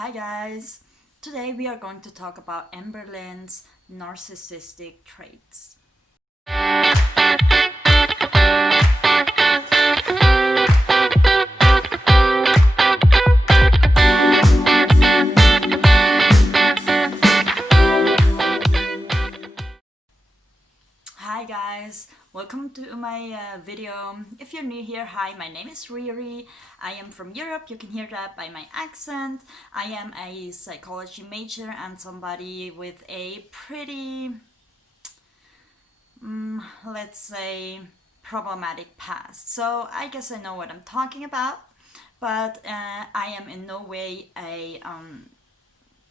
Hi guys! Today we are going to talk about Amberlynn's narcissistic traits. Hi guys! Welcome to my video. If you're new here, hi, my name is ReeRee. I am from Europe, you can hear that by my accent. I am a psychology major and somebody with a pretty, let's say, problematic past. So I guess I know what I'm talking about, but I am in no way a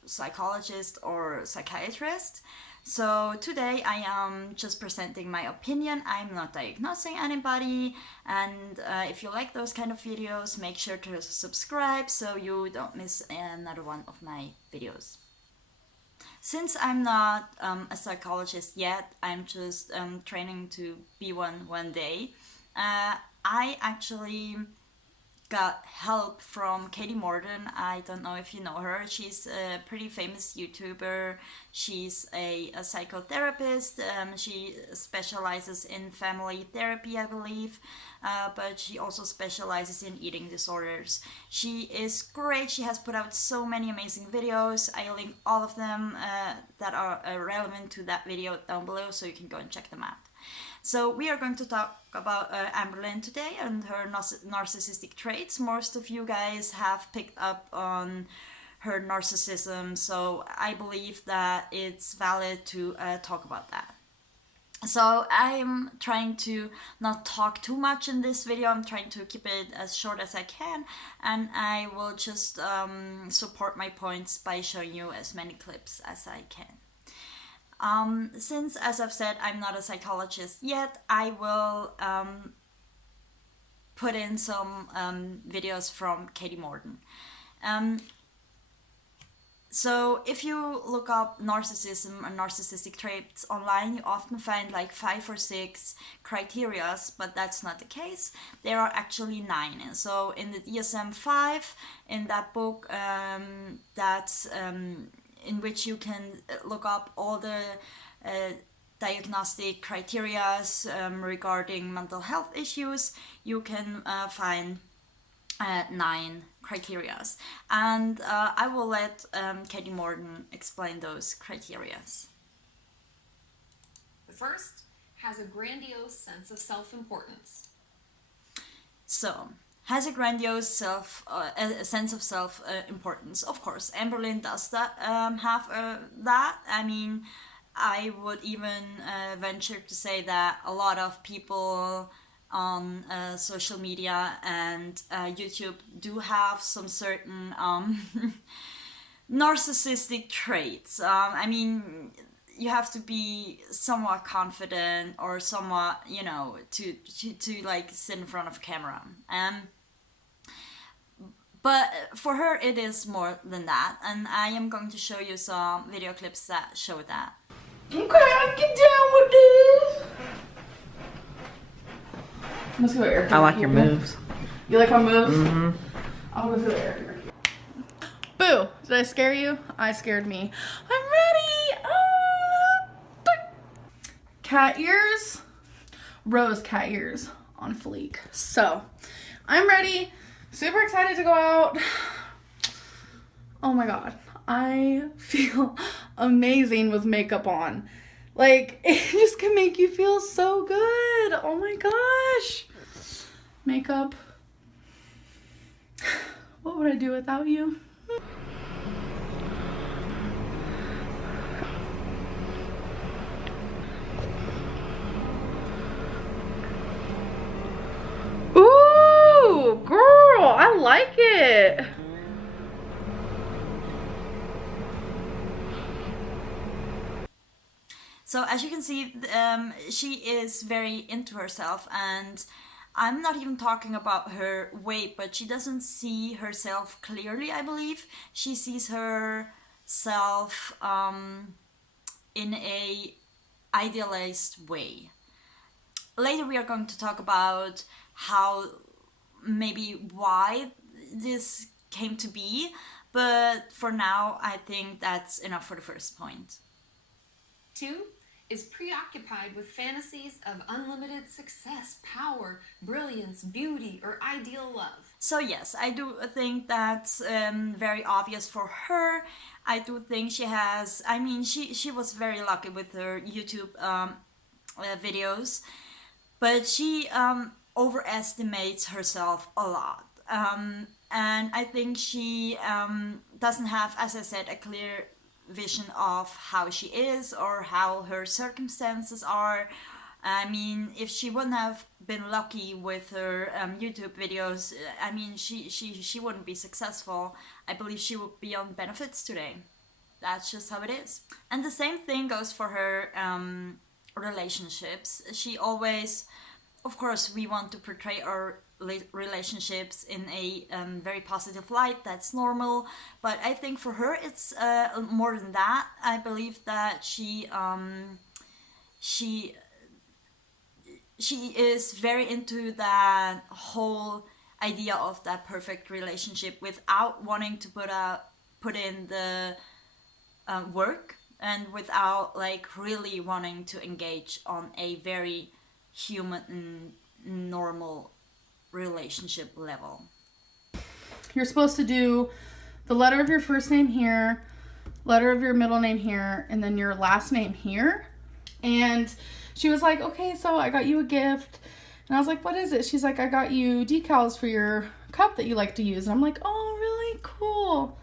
psychologist or psychiatrist. So today I am just presenting my opinion. I'm not diagnosing anybody, and if you like those kind of videos, make sure to subscribe so you don't miss another one of my videos. Since I'm not a psychologist yet, I'm just training to be one day. I actually got help from Kati Morton. I don't know if you know her. She's a pretty famous YouTuber. She's a psychotherapist. She specializes in family therapy, I believe, but she also specializes in eating disorders. She is great. She has put out so many amazing videos. I link all of them that are relevant to that video down below, so you can go and check them out. So we are going to talk about Amberlynn today and her narcissistic traits. Most of you guys have picked up on her narcissism, so I believe that it's valid to talk about that. So I'm trying to not talk too much in this video. I'm trying to keep it as short as I can, and I will just support my points by showing you as many clips as I can. Since, as I've said, I'm not a psychologist yet, I will put in some videos from Kati Morton. So if you look up narcissism and narcissistic traits online, you often find like 5 or 6 criterias, but that's not the case. There are actually 9. And so in the DSM-5, in that book, that's in which you can look up all the diagnostic criteria regarding mental health issues, you can find 9 criteria. And I will let Kati Morton explain those criteria. The first has a grandiose sense of self-importance. So, has a grandiose sense of self-importance. Of course, Amberlynn does that, have that. I mean, I would even venture to say that a lot of people on social media and YouTube do have some certain narcissistic traits. I mean, you have to be somewhat confident or somewhat, you know, to like sit in front of a camera. But for her, it is more than that, and I am going to show you some video clips that show that. Okay, I can get down with this. Let's go air. I like your moves. You like my moves? Mm-hmm. I'll go through the air. Boo! Did I scare you? I scared me. I'm ready! Cat ears. Rose cat ears on fleek. So, I'm ready. Super excited to go out. Oh my god. I feel amazing with makeup on. Like, it just can make you feel so good. Oh my gosh. Makeup. What would I do without you? Ooh, girl, I like it. So as you can see, she is very into herself, and I'm not even talking about her weight, but she doesn't see herself clearly, I believe. She sees herself in a idealized way. Later we are going to talk about how, maybe why this came to be. But for now, I think that's enough for the first point. 2 is preoccupied with fantasies of unlimited success, power, brilliance, beauty, or ideal love. So yes, I do think that's very obvious for her. I do think she has, I mean, she was very lucky with her YouTube videos, but she overestimates herself a lot. And I think she doesn't have, as I said, a clear vision of how she is or how her circumstances are. I mean, if she wouldn't have been lucky with her YouTube videos, I mean, she wouldn't be successful. I believe she would be on benefits today. That's just how it is. And the same thing goes for her relationships. She always, of course, we want to portray our relationships in a very positive light. That's normal, but I think for her it's more than that. I believe that she is very into that whole idea of that perfect relationship without wanting to put in the work, and without like really wanting to engage on a very human and normal relationship level. You're supposed to do the letter of your first name here, letter of your middle name here, and then your last name here. And she was like, okay, so I got you a gift. And I was like, what is it? She's like, I got you decals for your cup that you like to use. And I'm like, oh, really? Cool.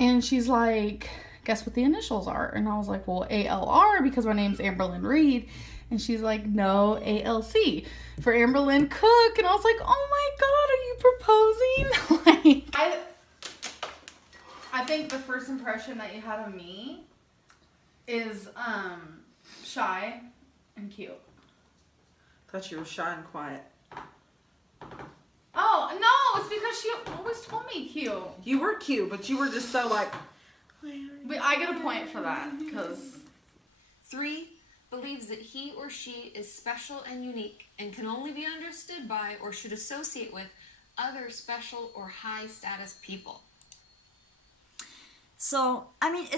And she's like, guess what the initials are? And I was like, well, ALR, because my name's Amberlynn Reid. And she's like, no, ALC for Amberlynn Cook. And I was like, oh my God, are you proposing? Like, I think the first impression that you had of me is shy and cute. Thought you were shy and quiet. Oh, no, it's because she always told me cute. You were cute, but you were just so like... But I get a point for that, because... 3 believes that he or she is special and unique and can only be understood by or should associate with other special or high status people. So I mean,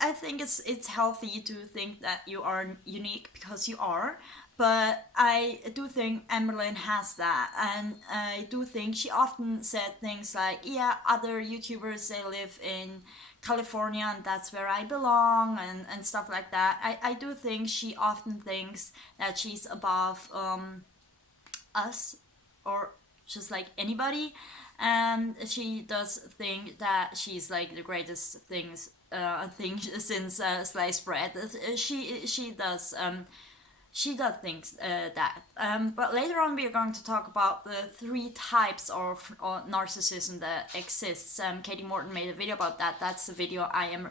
I think it's healthy to think that you are unique, because you are. But I do think Amberlynn has that, and I do think she often said things like, yeah, other YouTubers, they live in California and that's where I belong, and stuff like that. I do think she often thinks that she's above us, or just like anybody, and she does think that she's like the greatest thing since sliced bread. She does think that. But later on we are going to talk about the 3 types of narcissism that exists. Kati Morton made a video about that. That's the video I am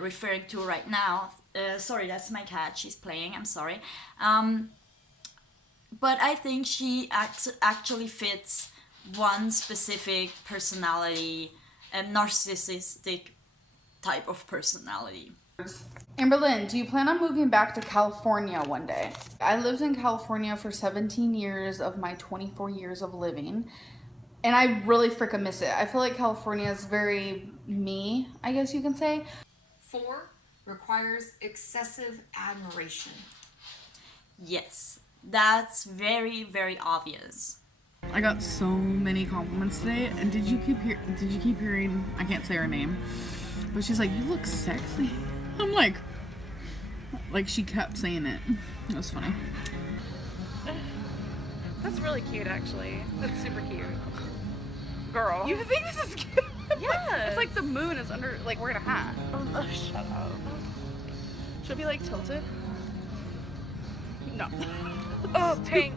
referring to right now. Sorry, that's my cat. She's playing. I'm sorry. But I think she actually fits one specific personality, a narcissistic type of personality. Amberlynn, do you plan on moving back to California one day? I lived in California for 17 years of my 24 years of living, and I really freaking miss it. I feel like California is very me, I guess you can say. 4 requires excessive admiration. Yes, that's very, very obvious. I got so many compliments today, and did you keep hearing? I can't say her name, but she's like, "You look sexy." I'm like she kept saying it. It was funny. That's really cute, actually. That's super cute. Girl. You think this is cute? Yes. It's like the moon is under, like wearing a hat. Oh, shut up. Should it be like tilted? No. Oh, pink.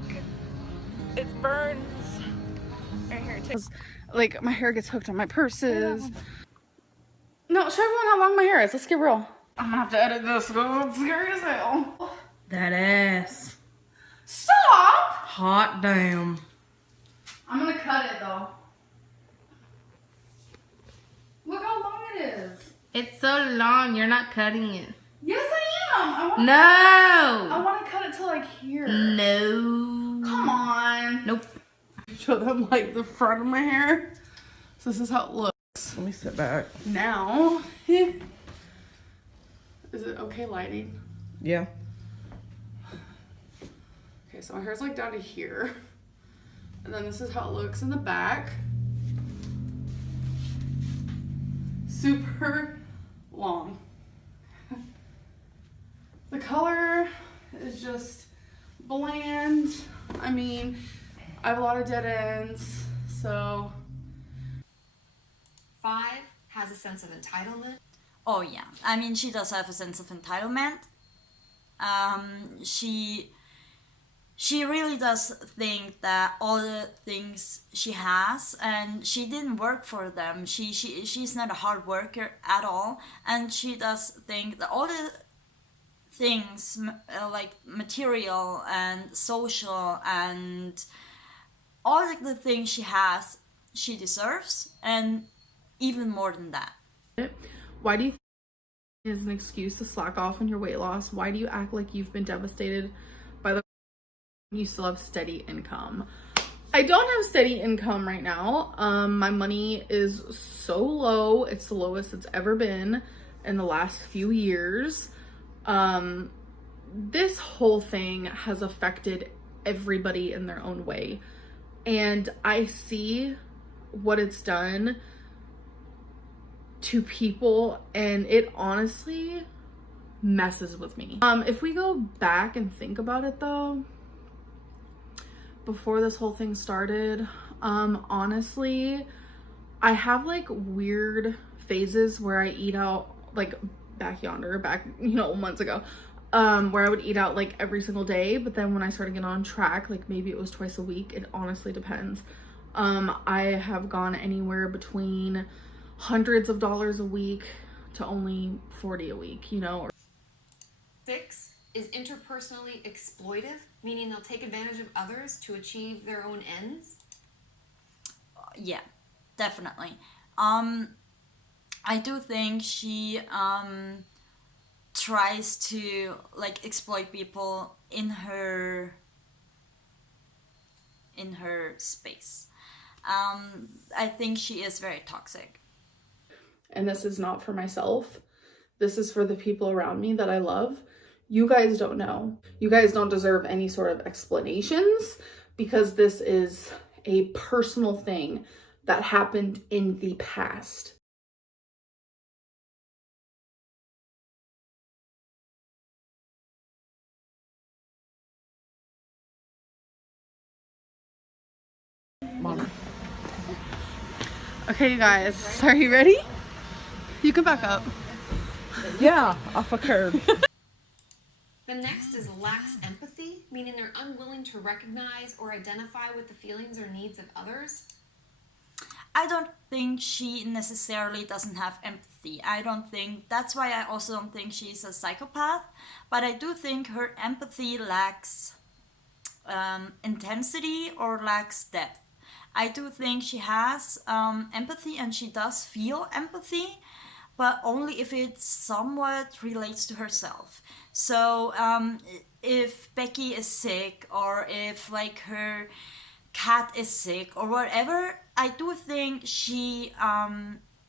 It burns. Right here, take. Like, my hair gets hooked on my purses. No, show everyone how long my hair is. Let's get real. I'm gonna have to edit this. It's scary as hell. That ass. Stop! Hot damn. I'm gonna cut it, though. Look how long it is. It's so long, you're not cutting it. Yes, I am. No! I want to cut it to, like, here. No. Come on. Nope. Show them like the front of my hair. So this is how it looks. Let me sit back. Now, is it okay lighting? Yeah. Okay, so my hair's like down to here. And then this is how it looks in the back. Super long. The color is just bland. I mean, I have a lot of dead ends, so. 5 has a sense of entitlement. Oh yeah, I mean, she does have a sense of entitlement. She really does think that all the things she has, and she didn't work for them. She's not a hard worker at all, and she does think that all the things like material and social and all the things she has, she deserves, and even more than that. Why do you think it is an excuse to slack off on your weight loss? Why do you act like you've been devastated by the you still have steady income? I don't have steady income right now. My money is so low. It's the lowest it's ever been in the last few years. This whole thing has affected everybody in their own way. And I see what it's done to people, and it honestly messes with me. If we go back and think about it though, before this whole thing started, honestly, I have like weird phases where I eat out, like back months ago, where I would eat out like every single day. But then when I started getting on track, like maybe it was twice a week. It honestly depends. I have gone anywhere between hundreds of dollars a week to only 40 a week, you know. 6 is interpersonally exploitive, meaning they'll take advantage of others to achieve their own ends. Yeah, definitely. I do think she tries to like exploit people in her space. I think she is very toxic. And this is not for myself. This is for the people around me that I love. You guys don't know. You guys don't deserve any sort of explanations, because this is a personal thing that happened in the past. Mom. Okay, you guys. So are you ready? You can back up. Yeah, off a curb. The next is lacks empathy, meaning they're unwilling to recognize or identify with the feelings or needs of others. I don't think she necessarily doesn't have empathy. That's why I also don't think she's a psychopath, but I do think her empathy lacks intensity or lacks depth. I do think she has empathy, and she does feel empathy, but only if it somewhat relates to herself. So if Becky is sick, or if like her cat is sick or whatever, I do think she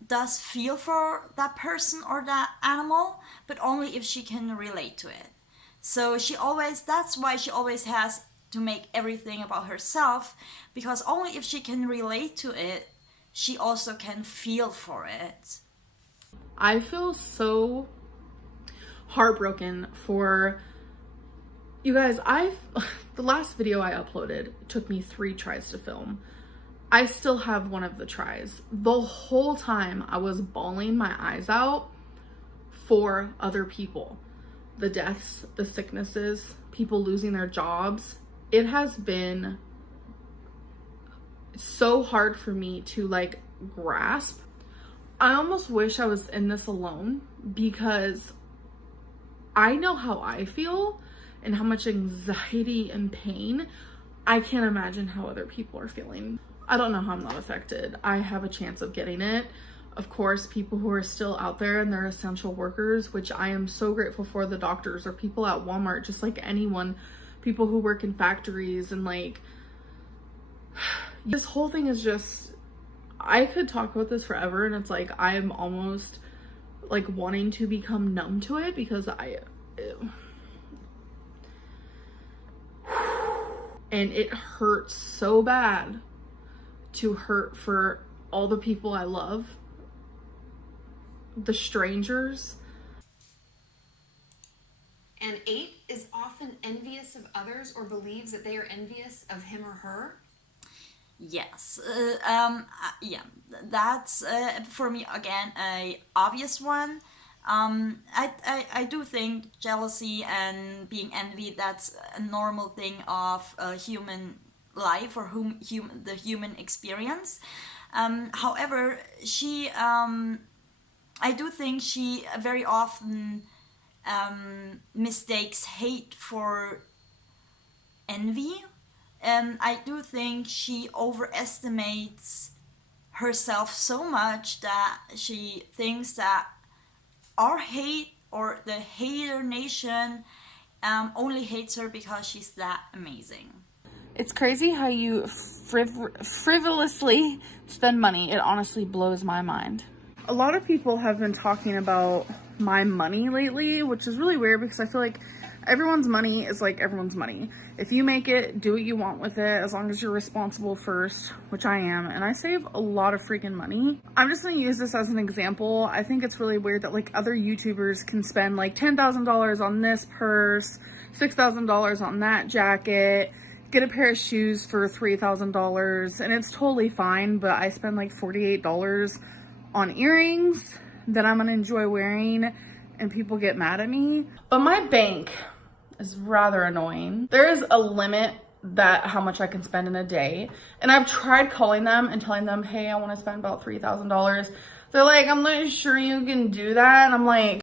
does feel for that person or that animal, but only if she can relate to it. So that's why she always has to make everything about herself, because only if she can relate to it, she also can feel for it. I feel so heartbroken for you guys. The last video I uploaded took me 3 tries to film. I still have one of the tries. The whole time I was bawling my eyes out for other people. The deaths, the sicknesses, people losing their jobs. It has been so hard for me to like grasp. I almost wish I was in this alone, because I know how I feel and how much anxiety and pain. I can't imagine how other people are feeling. I don't know how I'm not affected. I have a chance of getting it. Of course, people who are still out there and they're essential workers, which I am so grateful for, the doctors or people at Walmart, just like anyone, people who work in factories, and like this whole thing is just I could talk about this forever, and it's like I'm almost like wanting to become numb to it because and it hurts so bad to hurt for all the people I love, the strangers. And 8 is often envious of others or believes that they are envious of him or her. Yes, yeah, that's for me again a obvious one. I do think jealousy and being envied, that's a normal thing of human life or the human experience. However, I do think she very often mistakes hate for envy. And I do think she overestimates herself so much that she thinks that our hate or the hater nation only hates her because she's that amazing. It's crazy how you frivolously spend money. It honestly blows my mind. A lot of people have been talking about my money lately, which is really weird because I feel like everyone's money is like everyone's money. If you make it, do what you want with it, as long as you're responsible first, which I am, and I save a lot of freaking money. I'm just gonna use this as an example. I think it's really weird that like other YouTubers can spend like $10,000 on this purse, $6,000 on that jacket, get a pair of shoes for $3,000, and it's totally fine, but I spend like $48 on earrings that I'm gonna enjoy wearing, and people get mad at me. But my bank is rather annoying. There is a limit that how much I can spend in a day, and I've tried calling them and telling them, hey, I want to spend about $3,000. They're like, I'm not sure you can do that, and I'm like,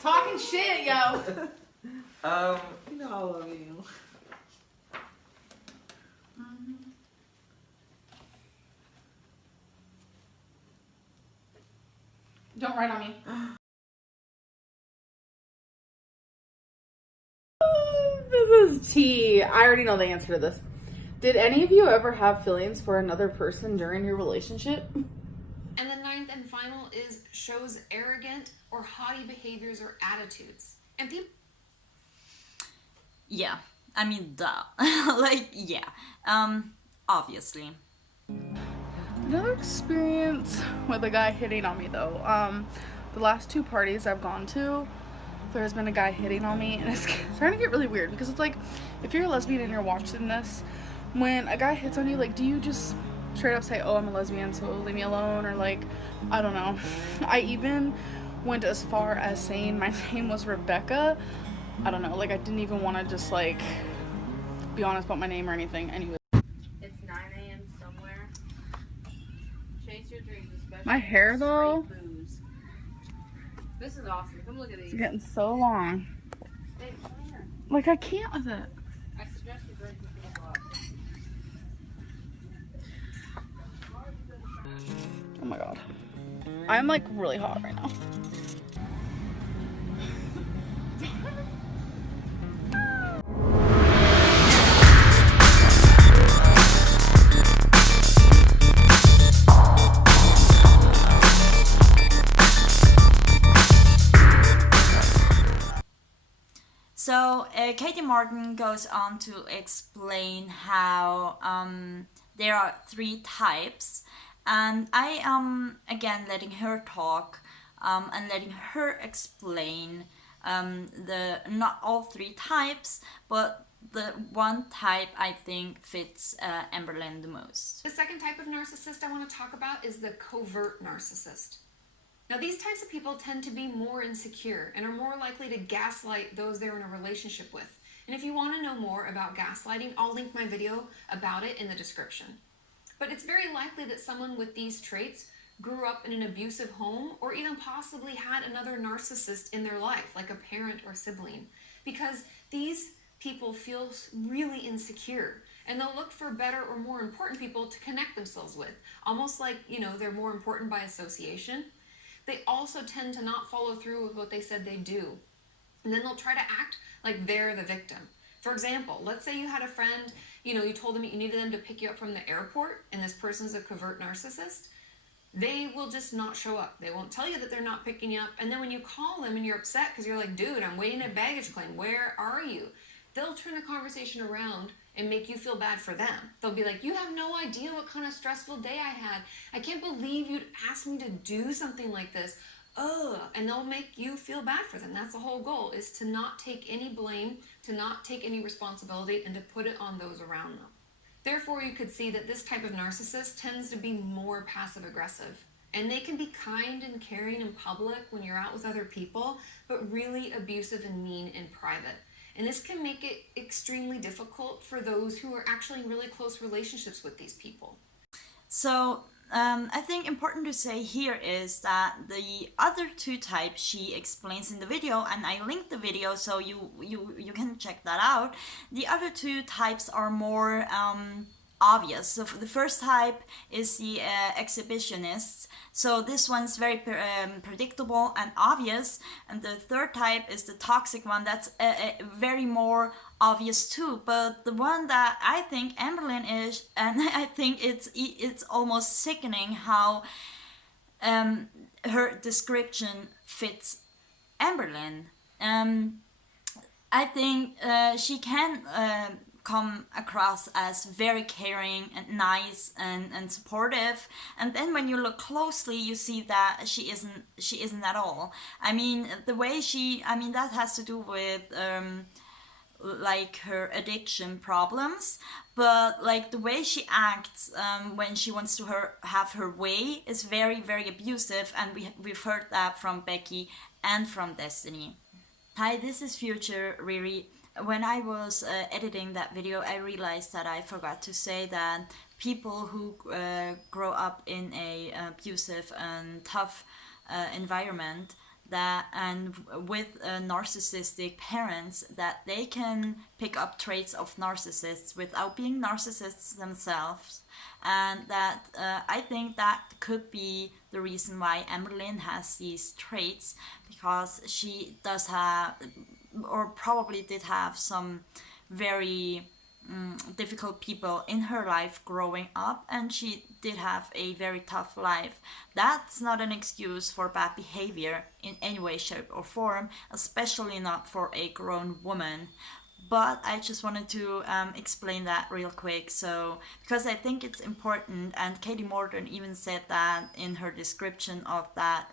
talking shit, yo. You know I love you. Don't write on me. This is tea. I already know the answer to this. Did any of you ever have feelings for another person during your relationship? And the 9th and final is shows arrogant or haughty behaviors or attitudes. And people... Yeah, I mean, duh. Like, yeah, obviously. Another experience with a guy hitting on me though. The last 2 parties I've gone to, there's been a guy hitting on me, and it's starting to get really weird because it's like, if you're a lesbian and you're watching this, when a guy hits on you, like, do you just straight up say, oh, I'm a lesbian, so leave me alone, or like, I don't know. I even went as far as saying my name was Rebecca. I don't know, like, I didn't even want to just like be honest about my name or anything. Anyway, It's 9 a.m. somewhere. Chase your dreams, especially my hair though, booze. This is awesome. Come look at these. it's getting so long. Hey, come here. Like, I can't with it. I suggest you drink before you go out. Oh my god. I'm like really hot right now. So Kati Morton goes on to explain how there are 3 types, and I am again letting her talk and letting her explain the not all 3 types, but the one type I think fits Amberlynn the most. The second type of narcissist I want to talk about is the covert narcissist. Now, these types of people tend to be more insecure and are more likely to gaslight those they're in a relationship with. And if you want to know more about gaslighting, I'll link my video about it in the description. But it's very likely that someone with these traits grew up in an abusive home or even possibly had another narcissist in their life, like a parent or sibling, because these people feel really insecure and they'll look for better or more important people to connect themselves with, almost like, you know, they're more important by association. they also tend to not follow through with what they said they do. And then they'll try to act like they're the victim. For example, let's say you had a friend, you told them you needed them to pick you up from the airport, and this person's a covert narcissist. They will just not show up. They won't tell you that they're not picking you up. And then when you call them and you're upset because you're like, dude, I'm waiting a baggage claim. Where are you? They'll turn the conversation around and make you feel bad for them. They'll be like, you have no idea what kind of stressful day I had. I can't believe you'd ask me to do something like this. Ugh. And they'll make you feel bad for them. That's the whole goal, is to not take any blame, to not take any responsibility, and to put it on those around them. Therefore, you could see that this type of narcissist tends to be more passive-aggressive. And they can be kind and caring in public when you're out with other people, but really abusive and mean in private. And this can make it extremely difficult for those who are actually in really close relationships with these people. So I think important to say here is that the other two types she explains in the video, and I linked the video so you can check that out. The other two types are more obvious. So the first type is the exhibitionists. So this one's very predictable and obvious. And the third type is the toxic one. That's very more obvious too. But the one that I think Amberlynn is, and I think it's almost sickening how her description fits Amberlynn. I think she can come across as very caring and nice and supportive, and then when you look closely you see that she isn't at all. I mean, the way that has to do with like her addiction problems, but like the way she acts when she wants to have her way is very, very abusive, and we've heard that from Becky and from Destiny. Hi, this is future ReeRee. When I was editing that video, I realized that I forgot to say that people who grow up in a abusive and tough environment, and with narcissistic parents, that they can pick up traits of narcissists without being narcissists themselves, and that I think that could be the reason why Amberlynn has these traits, because she does have, or probably did have, some very difficult people in her life growing up, and she did have a very tough life. That's not an excuse for bad behavior in any way, shape or form, especially not for a grown woman. But I just wanted to explain that real quick, so because I think it's important, and Kati Morton even said that in her description of that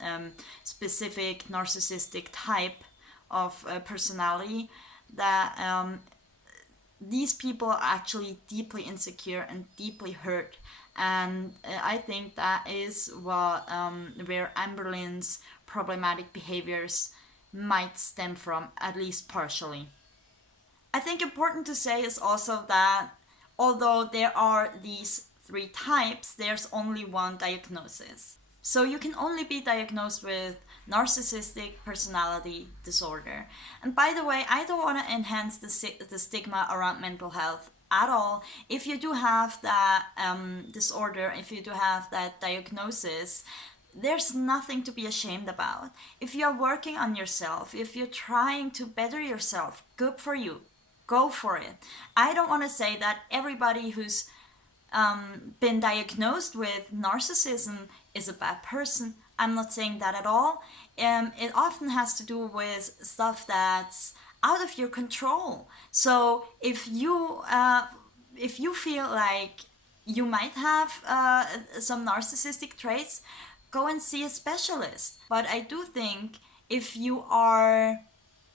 specific narcissistic type of personality, that these people are actually deeply insecure and deeply hurt, and I think that is what where Amberlynn's problematic behaviors might stem from, at least partially. I think important to say is also that although there are these three types, there's only one diagnosis. So you can only be diagnosed with narcissistic personality disorder. And by the way, I don't want to enhance the stigma around mental health at all. If you do have that disorder, if you do have that diagnosis, there's nothing to be ashamed about. If you're working on yourself, if you're trying to better yourself, good for you. Go for it. I don't want to say that everybody who's been diagnosed with narcissism is a bad person. I'm not saying that at all. It often has to do with stuff that's out of your control. So if you feel like you might have some narcissistic traits, go and see a specialist. But I do think if you are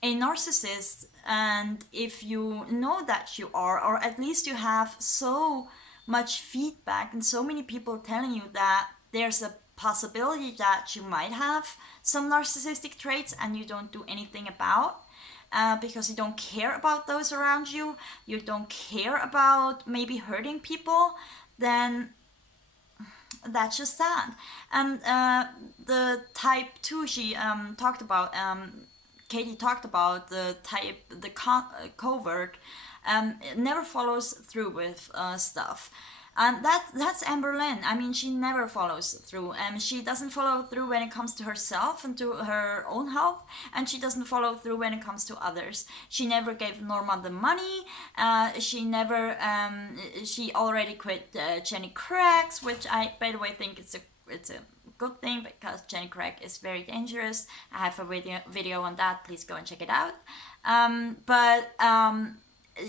a narcissist, and if you know that you are, or at least you have so much feedback and so many people telling you that there's a possibility that you might have some narcissistic traits and you don't do anything about, because you don't care about those around you, you don't care about maybe hurting people, then that's just sad. And the type 2 she talked about, Kati talked about, the covert, never follows through with stuff. And that's Amberlynn. I mean, she never follows through. She doesn't follow through when it comes to herself and to her own health, and she doesn't follow through when it comes to others. She never gave Norma the money. She already quit Jenny Craig's, which I, by the way, think it's a good thing, because Jenny Craig is very dangerous. I have a video on that. Please go and check it out.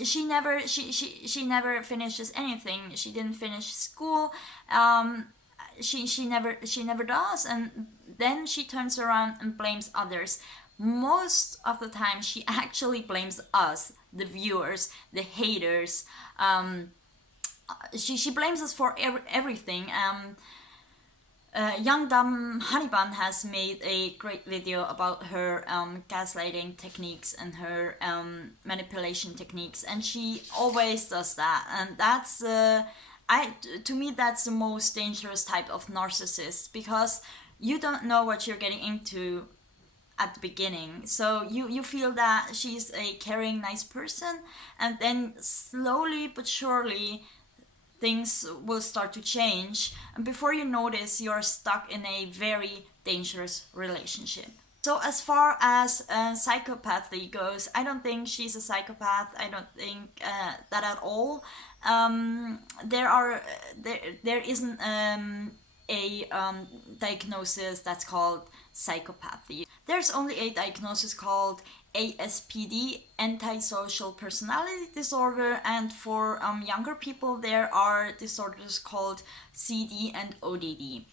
She never finishes anything. She didn't finish school. She never does, and then she turns around and blames others. Most of the time, she actually blames us, the viewers, the haters. She blames us for everything. Young Dumb Honey Bun has made a great video about her gaslighting techniques and her manipulation techniques, and she always does that. And that's to me, that's the most dangerous type of narcissist, because you don't know what you're getting into at the beginning. So you feel that she's a caring, nice person, and then slowly but surely things will start to change, and before you notice, you're stuck in a very dangerous relationship. So as far as psychopathy goes, I don't think she's a psychopath. I don't think that at all. There isn't a diagnosis that's called psychopathy. There's only a diagnosis called ASPD, antisocial personality disorder, and for younger people there are disorders called CD and ODD.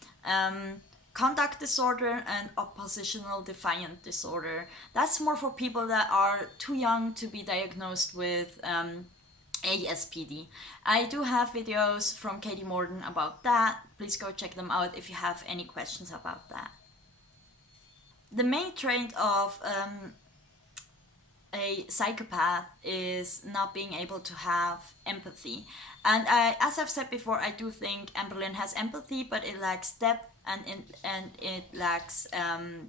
Conduct disorder and oppositional defiant disorder. That's more for people that are too young to be diagnosed with ASPD. I do have videos from Kati Morton about that. Please go check them out if you have any questions about that. The main trait of a psychopath is not being able to have empathy. And as I've said before, I do think Amberlynn has empathy, but it lacks depth and it lacks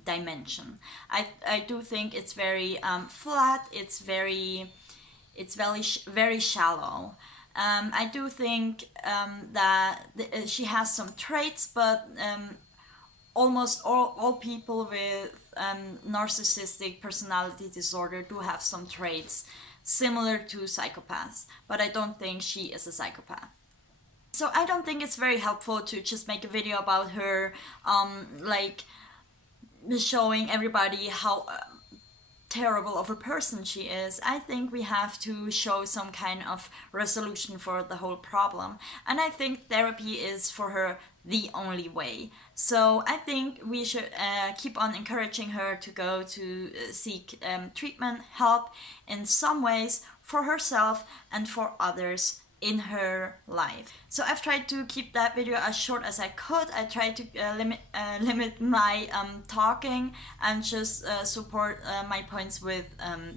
dimension. I do think it's very flat. It's very shallow. I do think that she has some traits, but almost all people with narcissistic personality disorder do have some traits similar to psychopaths, but I don't think she is a psychopath. So I don't think it's very helpful to just make a video about her, like showing everybody how terrible of a person she is. I think we have to show some kind of resolution for the whole problem, and I think therapy is for her the only way. So I think we should keep on encouraging her to go to seek treatment, help in some ways for herself and for others in her life. So I've tried to keep that video as short as I could. I tried to limit my talking and just support my points with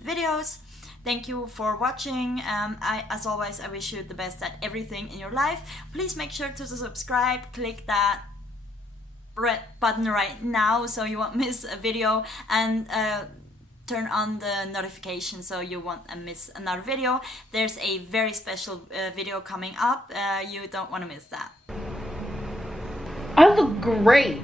videos. Thank you for watching. As always, I wish you the best at everything in your life. Please make sure to subscribe, click that red button right now so you won't miss a video, and turn on the notification so you won't miss another video. There's a very special video coming up. You don't want to miss that. I look great.